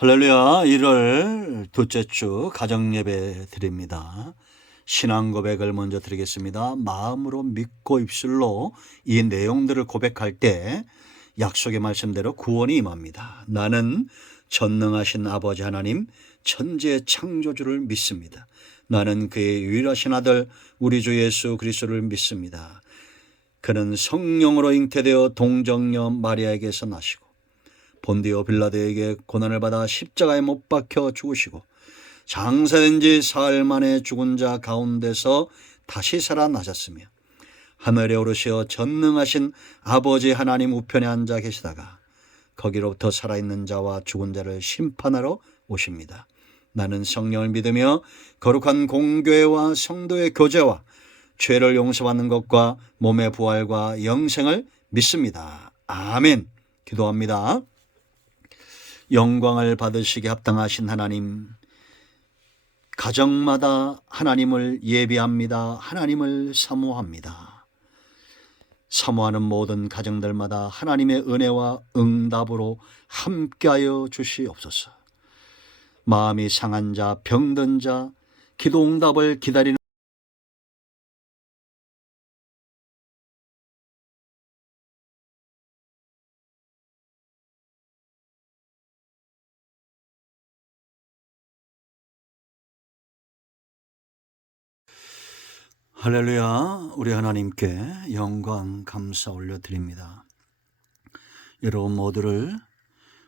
할렐루야. 1월 둘째 주 가정예배 드립니다. 신앙 고백을 먼저 드리겠습니다. 마음으로 믿고 입술로 이 내용들을 고백할 때 약속의 말씀대로 구원이 임합니다. 나는 전능하신 아버지 하나님 천지의 창조주를 믿습니다. 나는 그의 유일하신 아들 우리 주 예수 그리스도를 믿습니다. 그는 성령으로 잉태되어 동정녀 마리아에게서 나시고 본디오 빌라도에게 고난을 받아 십자가에 못 박혀 죽으시고 장사된 지 사흘 만에 죽은 자 가운데서 다시 살아나셨으며 하늘에 오르시어 전능하신 아버지 하나님 우편에 앉아 계시다가 거기로부터 살아있는 자와 죽은 자를 심판하러 오십니다. 나는 성령을 믿으며 거룩한 공교회와 성도의 교제와 죄를 용서받는 것과 몸의 부활과 영생을 믿습니다. 아멘. 기도합니다. 영광을 받으시기 합당하신 하나님, 가정마다 하나님을 예비합니다. 하나님을 사모합니다. 사모하는 모든 가정들마다 하나님의 은혜와 응답으로 함께하여 주시옵소서. 마음이 상한 자, 병든 자, 기도 응답을 기다리는 할렐루야. 우리 하나님께 영광 감사 올려드립니다. 여러분 모두를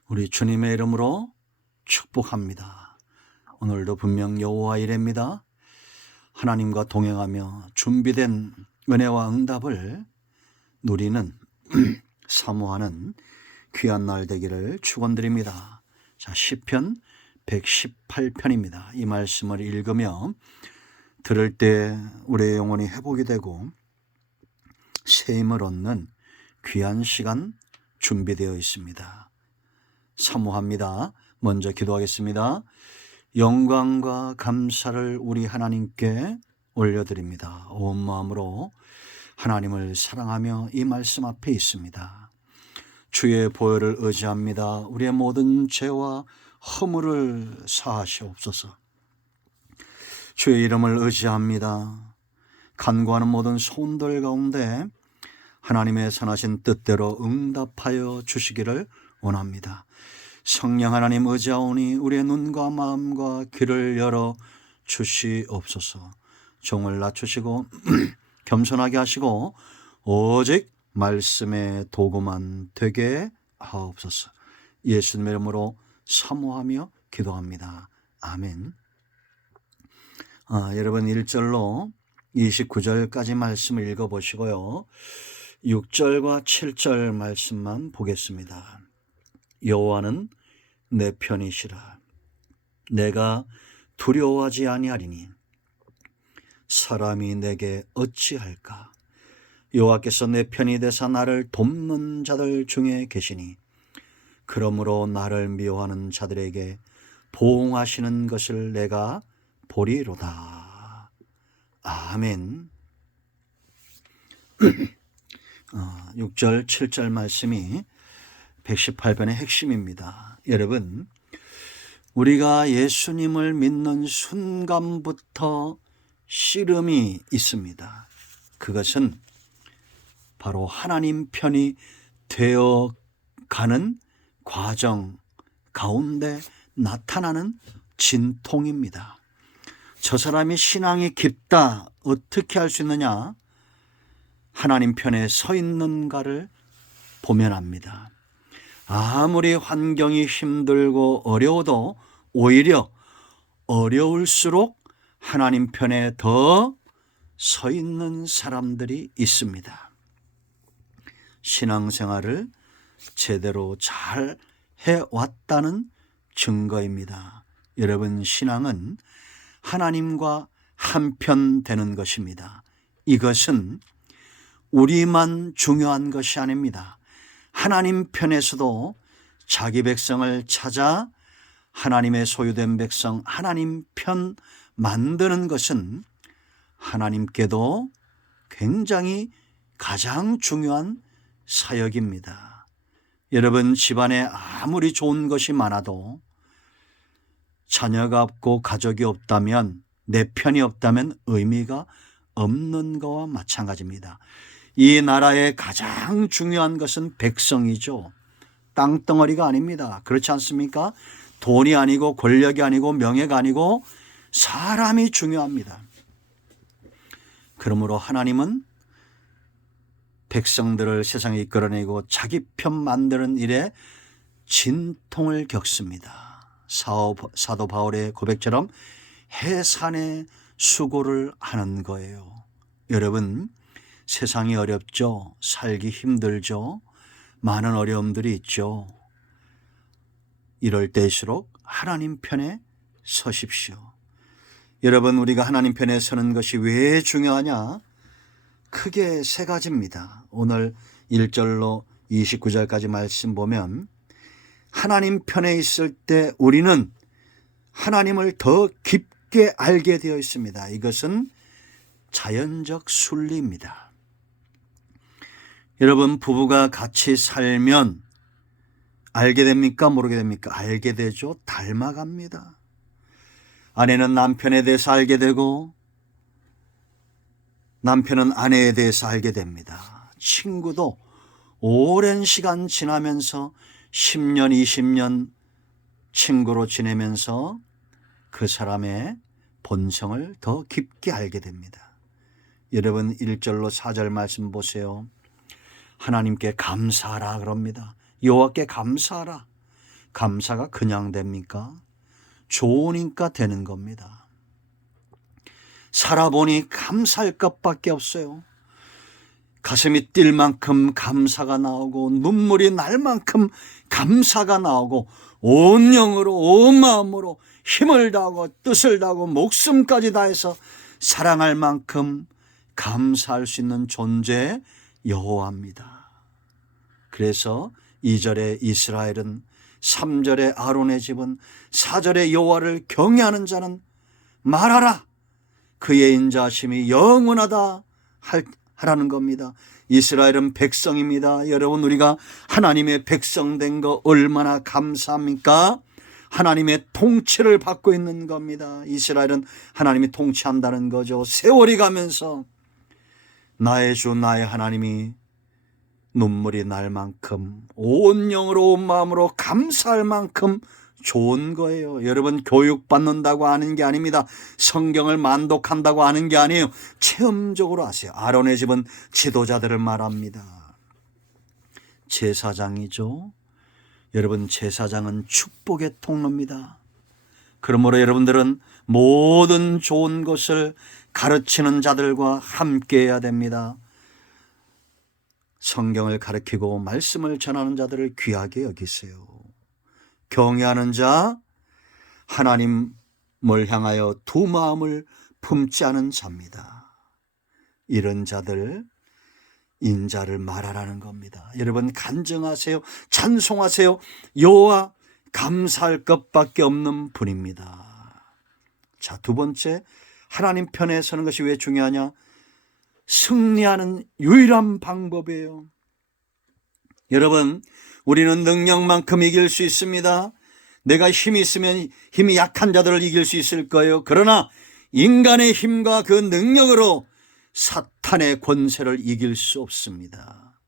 우리 주님의 이름으로 축복합니다. 오늘도 분명 여호와 이레입니다. 하나님과 동행하며 준비된 은혜와 응답을 누리는 사모하는 귀한 날 되기를 축원드립니다. 자, 시편 118편입니다. 이 말씀을 읽으며 들을 때 우리의 영혼이 회복이 되고 새 힘을 얻는 귀한 시간 준비되어 있습니다. 사모합니다. 먼저 기도하겠습니다. 영광과 감사를 우리 하나님께 올려드립니다. 온 마음으로 하나님을 사랑하며 이 말씀 앞에 있습니다. 주의 보혈을 의지합니다. 우리의 모든 죄와 허물을 사하시옵소서. 주의 이름을 의지합니다. 간구하는 모든 소원들 가운데 하나님의 선하신 뜻대로 응답하여 주시기를 원합니다. 성령 하나님 의지하오니 우리의 눈과 마음과 귀를 열어 주시옵소서. 종을 낮추시고 겸손하게 하시고 오직 말씀의 도구만 되게 하옵소서. 예수님의 이름으로 사모하며 기도합니다. 아멘. 여러분 1절로 29절까지 말씀을 읽어보시고요. 6절과 7절 말씀만 보겠습니다. 여호와는 내 편이시라. 내가 두려워하지 아니하리니 사람이 내게 어찌할까. 여호와께서 내 편이 되사 나를 돕는 자들 중에 계시니 그러므로 나를 미워하는 자들에게 보응하시는 것을 내가 보리로다. 아멘. 6절 7절 말씀이 118편의 핵심입니다. 여러분, 우리가 예수님을 믿는 순간부터 씨름이 있습니다. 그것은 바로 하나님 편이 되어가는 과정 가운데 나타나는 진통입니다. 저 사람이 신앙이 깊다, 어떻게 할 수 있느냐? 하나님 편에 서 있는가를 보면 압니다. 아무리 환경이 힘들고 어려워도 오히려 어려울수록 하나님 편에 더 서 있는 사람들이 있습니다. 신앙생활을 제대로 잘 해왔다는 증거입니다. 여러분, 신앙은 하나님과 한편 되는 것입니다. 이것은 우리만 중요한 것이 아닙니다. 하나님 편에서도 자기 백성을 찾아 하나님의 소유된 백성, 하나님 편 만드는 것은 하나님께도 굉장히 가장 중요한 사역입니다. 여러분, 집안에 아무리 좋은 것이 많아도 자녀가 없고 가족이 없다면, 내 편이 없다면 의미가 없는 거와 마찬가지입니다. 이 나라의 가장 중요한 것은 백성이죠. 땅덩어리가 아닙니다. 그렇지 않습니까? 돈이 아니고 권력이 아니고 명예가 아니고 사람이 중요합니다. 그러므로 하나님은 백성들을 세상에 이끌어내고 자기 편 만드는 일에 진통을 겪습니다. 사도 바울의 고백처럼 해산의 수고를 하는 거예요. 여러분, 세상이 어렵죠. 살기 힘들죠. 많은 어려움들이 있죠. 이럴 때일수록 하나님 편에 서십시오. 여러분, 우리가 하나님 편에 서는 것이 왜 중요하냐? 크게 세 가지입니다. 오늘 1절로 29절까지 말씀 보면 하나님 편에 있을 때 우리는 하나님을 더 깊게 알게 되어 있습니다. 이것은 자연적 순리입니다. 여러분, 부부가 같이 살면 알게 됩니까? 모르게 됩니까? 알게 되죠. 닮아갑니다. 아내는 남편에 대해서 알게 되고 남편은 아내에 대해서 알게 됩니다. 친구도 오랜 시간 지나면서 10년, 20년 친구로 지내면서 그 사람의 본성을 더 깊게 알게 됩니다. 여러분, 1절로 4절 말씀 보세요. 하나님께 감사하라 그럽니다. 여호와께 감사하라. 감사가 그냥 됩니까? 좋으니까 되는 겁니다. 살아보니 감사할 것밖에 없어요. 가슴이 뛸 만큼 감사가 나오고 눈물이 날 만큼 감사가 나오고 온 영으로 온 마음으로 힘을 다하고 뜻을 다하고 목숨까지 다해서 사랑할 만큼 감사할 수 있는 존재 여호와입니다. 그래서 2절에 이스라엘은, 3절에 아론의 집은, 4절에 여호와를 경외하는 자는 말하라. 그의 인자하심이 영원하다 하라는 겁니다. 이스라엘은 백성입니다. 여러분, 우리가 하나님의 백성 된 거 얼마나 감사합니까? 하나님의 통치를 받고 있는 겁니다. 이스라엘은 하나님이 통치한다는 거죠. 세월이 가면서 나의 주 나의 하나님이 눈물이 날 만큼 온 영으로 온 마음으로 감사할 만큼 좋은 거예요. 여러분, 교육받는다고 아는 게 아닙니다. 성경을 만독한다고 아는 게 아니에요. 체험적으로 아세요. 아론의 집은 지도자들을 말합니다. 제사장이죠. 여러분, 제사장은 축복의 통로입니다. 그러므로 여러분들은 모든 좋은 것을 가르치는 자들과 함께해야 됩니다. 성경을 가르치고 말씀을 전하는 자들을 귀하게 여기세요. 경외하는 자, 하나님을 향하여 두 마음을 품지 않은 자입니다. 이런 자들 인자를 말하라는 겁니다. 여러분, 간증하세요. 찬송하세요. 여호와 감사할 것밖에 없는 분입니다. 자, 두 번째, 하나님 편에 서는 것이 왜 중요하냐? 승리하는 유일한 방법이에요. 여러분, 우리는 능력만큼 이길 수 있습니다. 내가 힘이 있으면 힘이 약한 자들을 이길 수 있을 거예요. 그러나 인간의 힘과 그 능력으로 사탄의 권세를 이길 수 없습니다.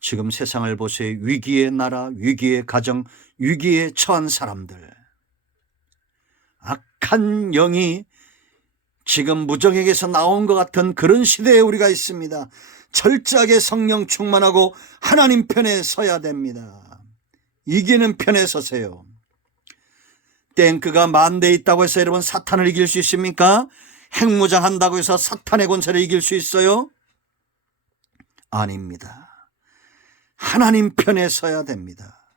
지금 세상을 보세요. 위기의 나라, 위기의 가정, 위기에 처한 사람들, 악한 영이 지금 무정에게서 나온 것 같은 그런 시대에 우리가 있습니다. 철저하게 성령 충만하고 하나님 편에 서야 됩니다. 이기는 편에 서세요. 탱크가 만 대 있다고 해서 여러분 사탄을 이길 수 있습니까? 핵무장한다고 해서 사탄의 권세를 이길 수 있어요? 아닙니다. 하나님 편에 서야 됩니다.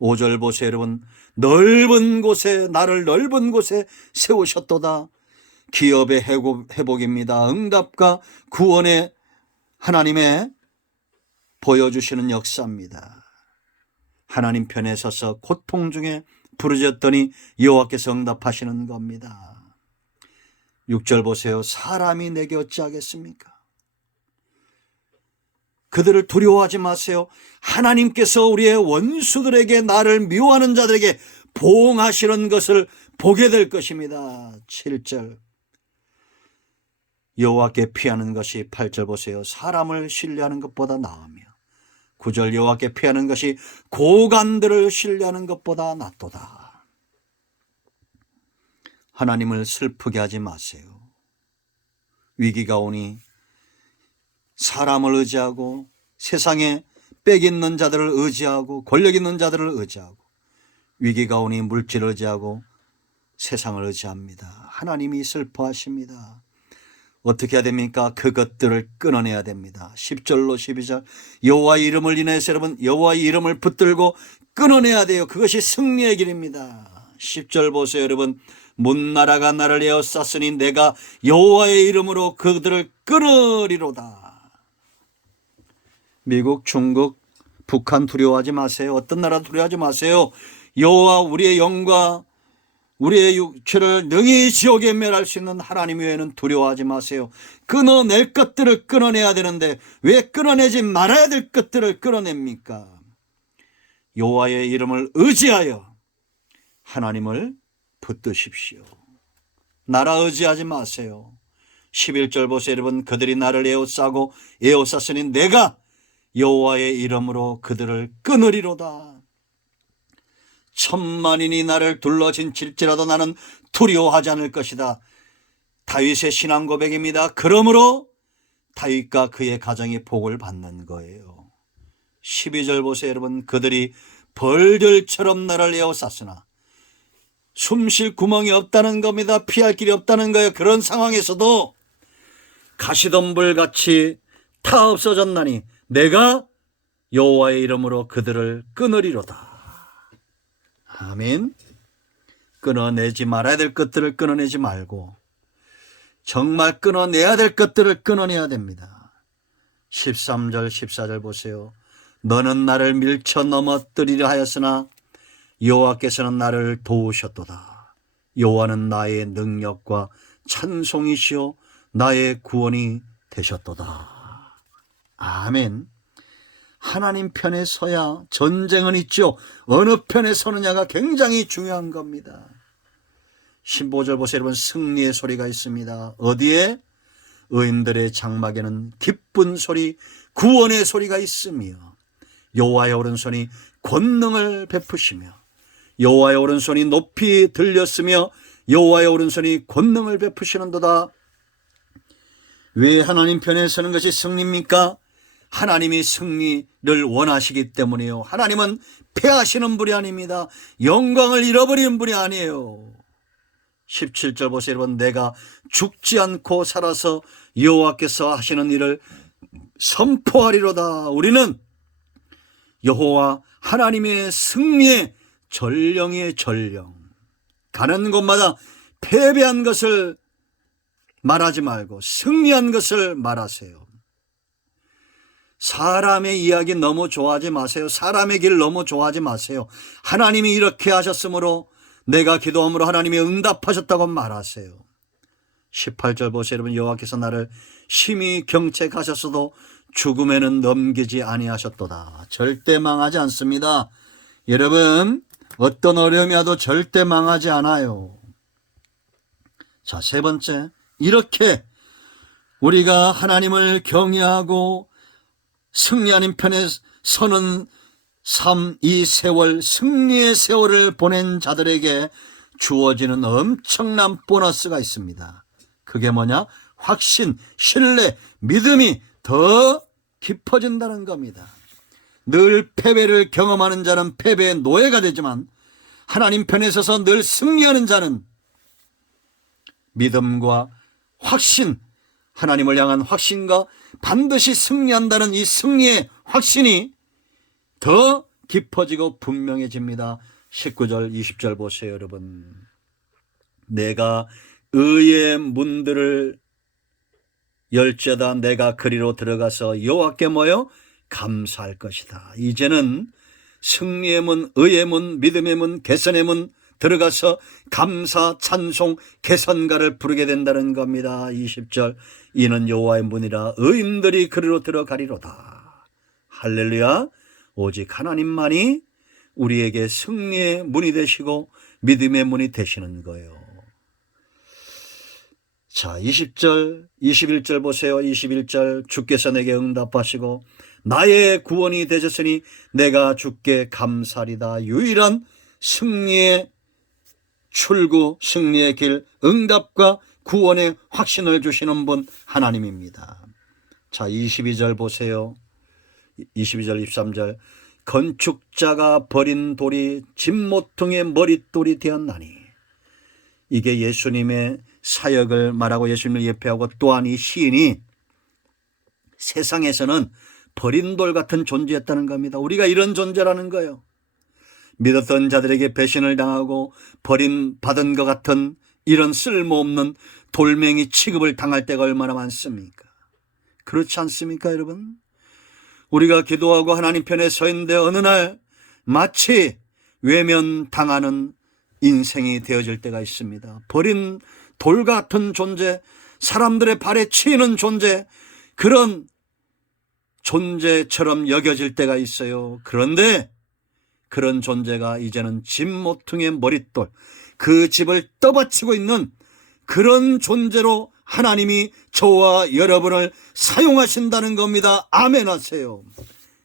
5절 보세요, 여러분. 넓은 곳에, 나를 넓은 곳에 세우셨도다. 기업의 회복입니다. 응답과 구원의 하나님의 보여주시는 역사입니다. 하나님 편에 서서 고통 중에 부르짖었더니 여호와께서 응답하시는 겁니다. 6절 보세요. 사람이 내게 어찌하겠습니까? 그들을 두려워하지 마세요. 하나님께서 우리의 원수들에게, 나를 미워하는 자들에게 보응하시는 것을 보게 될 것입니다. 7절 여호와께 피하는 것이 8절 보세요. 사람을 신뢰하는 것보다 나으며 9절 여호와께 피하는 것이 고관들을 신뢰하는 것보다 낫도다. 하나님을 슬프게 하지 마세요. 위기가 오니 사람을 의지하고 세상에 빽 있는 자들을 의지하고 권력 있는 자들을 의지하고 위기가 오니 물질을 의지하고 세상을 의지합니다. 하나님이 슬퍼하십니다. 어떻게 해야 됩니까? 그것들을 끊어내야 됩니다. 10절로 12절 여호와의 이름을 인해서 여러분 여호와의 이름을 붙들고 끊어내야 돼요. 그것이 승리의 길입니다. 10절 보세요. 여러분 문나라가 나를 에워쌌으니 내가 여호와의 이름으로 그들을 끊으리로다. 미국, 중국, 북한 두려워하지 마세요. 어떤 나라 두려워하지 마세요. 여호와 우리의 영과 우리의 육체를 능히 지옥에 멸할 수 있는 하나님 외에는 두려워하지 마세요. 끊어낼 것들을 끊어내야 되는데 왜 끊어내지 말아야 될 것들을 끊어냅니까? 여호와의 이름을 의지하여 하나님을 붙드십시오. 나라 의지하지 마세요. 11절 보세요. 여러분 그들이 나를 에워싸고 에워쌌으니 내가 여호와의 이름으로 그들을 끊으리로다. 천만인이 나를 둘러진칠지라도 나는 두려워하지 않을 것이다. 다윗의 신앙 고백입니다. 그러므로 다윗과 그의 가정이 복을 받는 거예요. 12절 보세요. 여러분 그들이 벌들처럼 나를 에워쌌으나 숨 쉴 구멍이 없다는 겁니다. 피할 길이 없다는 거예요. 그런 상황에서도 가시덤불같이 타 없어졌나니 내가 여호와의 이름으로 그들을 끊으리로다. 아멘. 끊어내지 말아야 될 것들을 끊어내지 말고 정말 끊어내야 될 것들을 끊어내야 됩니다. 13절 14절 보세요. 너는 나를 밀쳐 넘어뜨리려 하였으나 여호와께서는 나를 도우셨도다. 여호와는 나의 능력과 찬송이시요 나의 구원이 되셨도다. 아멘. 하나님 편에 서야 전쟁은 있죠. 어느 편에 서느냐가 굉장히 중요한 겁니다. 15절 보세요. 여러분 승리의 소리가 있습니다. 어디에? 의인들의 장막에는 기쁜 소리, 구원의 소리가 있으며 여호와의 오른손이 권능을 베푸시며 여호와의 오른손이 높이 들렸으며 여호와의 오른손이 권능을 베푸시는도다. 왜 하나님 편에 서는 것이 승리입니까? 하나님이 승리를 원하시기 때문이에요. 하나님은 패하시는 분이 아닙니다. 영광을 잃어버리는 분이 아니에요. 17절 보세요. 여러분 내가 죽지 않고 살아서 여호와께서 하시는 일을 선포하리로다. 우리는 여호와 하나님의 승리의 전령의 전령. 가는 곳마다 패배한 것을 말하지 말고 승리한 것을 말하세요. 사람의 이야기 너무 좋아하지 마세요. 사람의 길 너무 좋아하지 마세요. 하나님이 이렇게 하셨으므로 내가 기도함으로 하나님이 응답하셨다고 말하세요. 18절 보세요. 여러분 여호와께서 나를 심히 경책하셨어도 죽음에는 넘기지 아니하셨도다. 절대 망하지 않습니다. 여러분 어떤 어려움이 와도 절대 망하지 않아요. 자, 세 번째, 이렇게 우리가 하나님을 경외하고 승리하는 편에 서는 삶, 이 세월, 승리의 세월을 보낸 자들에게 주어지는 엄청난 보너스가 있습니다. 그게 뭐냐? 확신, 신뢰, 믿음이 더 깊어진다는 겁니다. 늘 패배를 경험하는 자는 패배의 노예가 되지만 하나님 편에 서서 늘 승리하는 자는 믿음과 확신, 하나님을 향한 확신과 반드시 승리한다는 이 승리의 확신이 더 깊어지고 분명해집니다. 19절 20절 보세요. 여러분 내가 의의 문들을 열죄다. 내가 그리로 들어가서 여호와께 모여 감사할 것이다. 이제는 승리의 문, 의의 문, 믿음의 문, 개선의 문 들어가서 감사, 찬송, 개선가를 부르게 된다는 겁니다. 20절 이는 여호와의 문이라 의인들이 그리로 들어가리로다. 할렐루야. 오직 하나님만이 우리에게 승리의 문이 되시고 믿음의 문이 되시는 거예요. 자, 20절, 21절 보세요. 21절, 주께서 내게 응답하시고 나의 구원이 되셨으니 내가 주께 감사리다. 유일한 승리의 출구, 승리의 길, 응답과 구원의 확신을 주시는 분 하나님입니다. 자, 22절 보세요. 22절, 23절. 건축자가 버린 돌이 집모퉁이의 머릿돌이 되었나니. 이게 예수님의 사역을 말하고 예수님을 예표하고, 또한 이 시인이 세상에서는 버린 돌 같은 존재였다는 겁니다. 우리가 이런 존재라는 거예요. 믿었던 자들에게 배신을 당하고 버림받은 것 같은 이런 쓸모없는 돌멩이 취급을 당할 때가 얼마나 많습니까? 그렇지 않습니까, 여러분? 우리가 기도하고 하나님 편에 서 있는데 어느 날 마치 외면당하는 인생이 되어질 때가 있습니다. 버린 돌 같은 존재, 사람들의 발에 치이는 존재, 그런 존재처럼 여겨질 때가 있어요. 그런데 그런 존재가 이제는 집모퉁이의 머릿돌, 그 집을 떠받치고 있는 그런 존재로 하나님이 저와 여러분을 사용하신다는 겁니다. 아멘 하세요.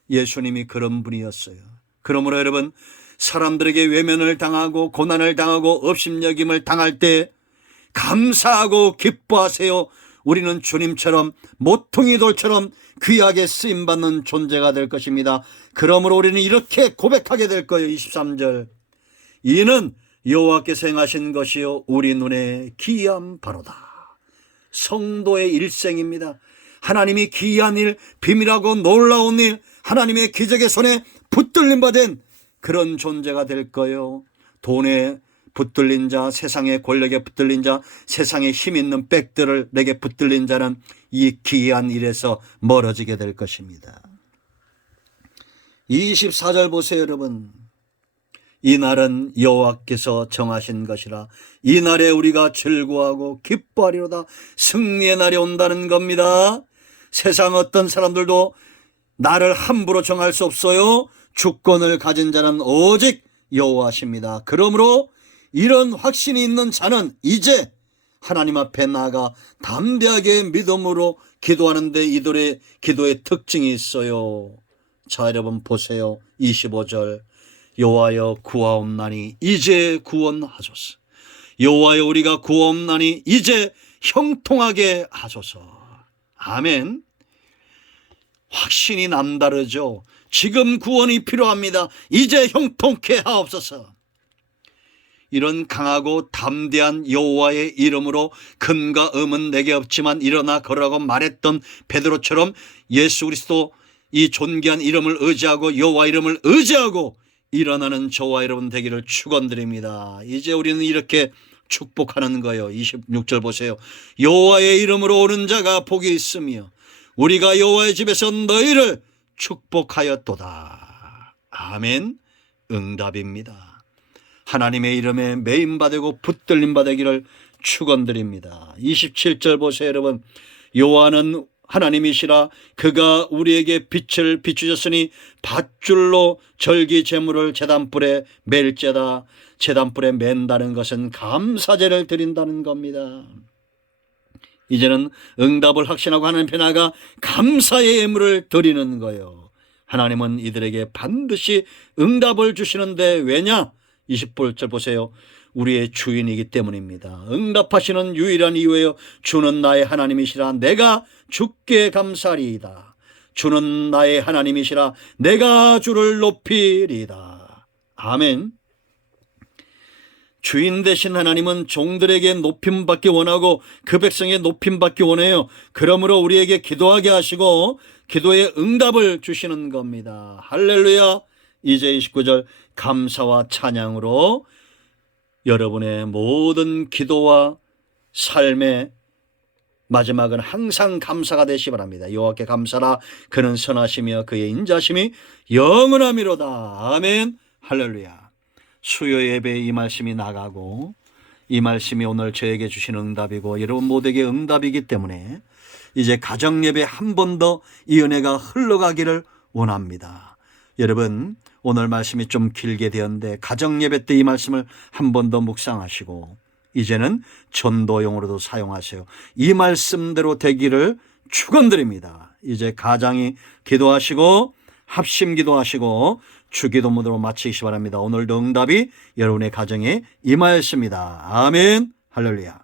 예수님이 그런 분이었어요. 그러므로 여러분, 사람들에게 외면을 당하고 고난을 당하고 업신여김을 당할 때 감사하고 기뻐하세요. 우리는 주님처럼 모퉁이 돌처럼 귀하게 쓰임받는 존재가 될 것입니다. 그러므로 우리는 이렇게 고백하게 될 거예요. 23절. 이는 여호와께서 행하신 것이요 우리 눈에 기이한 바로다. 성도의 일생입니다. 하나님이 기이한 일, 비밀하고 놀라운 일, 하나님의 기적의 손에 붙들림 받은 그런 존재가 될 거예요. 돈에 붙들린 자, 세상의 권력에 붙들린 자, 세상에 힘 있는 백들에게 붙들린 자는 이 기이한 일에서 멀어지게 될 것입니다. 24절 보세요, 여러분. 이 날은 여호와께서 정하신 것이라 이 날에 우리가 즐거워하고 기뻐하리로다. 승리의 날이 온다는 겁니다. 세상 어떤 사람들도 나를 함부로 정할 수 없어요. 주권을 가진 자는 오직 여호와십니다. 그러므로 이런 확신이 있는 자는 이제 하나님 앞에 나아가 담대하게 믿음으로 기도하는데 이들의 기도의 특징이 있어요. 자, 여러분 보세요. 25절. 여호와여 구하옵나니 이제 구원하소서. 여호와여 우리가 구하옵나니 이제 형통하게 하소서. 아멘. 확신이 남다르죠. 지금 구원이 필요합니다. 이제 형통케 하옵소서. 이런 강하고 담대한 여호와의 이름으로 금과 음은 내게 없지만 일어나 걸으라고 말했던 베드로처럼 예수 그리스도 이 존귀한 이름을 의지하고 여호와 이름을 의지하고 일어나는 저와 여러분 되기를 축원드립니다. 이제 우리는 이렇게 축복하는 거예요. 26절 보세요. 여호와의 이름으로 오는 자가 복이 있으며 우리가 여호와의 집에서 너희를 축복하였도다. 아멘. 응답입니다. 하나님의 이름에 매임받고 붙들림 받기를 축원드립니다. 27절 보세요, 여러분. 여호와는 하나님이시라 그가 우리에게 빛을 비추셨으니 밧줄로 절기 제물을 제단불에 맬지어다. 제단불에 맨다는 것은 감사제를 드린다는 겁니다. 이제는 응답을 확신하고 하나님 앞에 나아가 감사의 예물을 드리는 거예요. 하나님은 이들에게 반드시 응답을 주시는데 왜냐? 20절 보세요. 우리의 주인이기 때문입니다. 응답하시는 유일한 이유예요. 주는 나의 하나님이시라 내가 주께 감사리이다. 주는 나의 하나님이시라 내가 주를 높이리이다. 아멘. 주인 되신 하나님은 종들에게 높임받기 원하고 그 백성의 높임받기 원해요. 그러므로 우리에게 기도하게 하시고 기도의 응답을 주시는 겁니다. 할렐루야. 이제 29절 감사와 찬양으로 여러분의 모든 기도와 삶의 마지막은 항상 감사가 되시 바랍니다. 여호와께 감사라 그는 선하시며 그의 인자심이 영원하미로다. 아멘. 할렐루야. 수요 예배에 이 말씀이 나가고 이 말씀이 오늘 저에게 주신 응답이고 여러분 모두에게 응답이기 때문에 이제 가정 예배 한 번 더 이 은혜가 흘러가기를 원합니다. 여러분 오늘 말씀이 좀 길게 되었는데 가정 예배 때 이 말씀을 한 번 더 묵상하시고 이제는 전도용으로도 사용하세요. 이 말씀대로 되기를 축원드립니다. 이제 가장이 기도하시고 합심 기도하시고 주기도문으로 마치시기 바랍니다. 오늘도 응답이 여러분의 가정에 임하였습니다. 아멘. 할렐루야.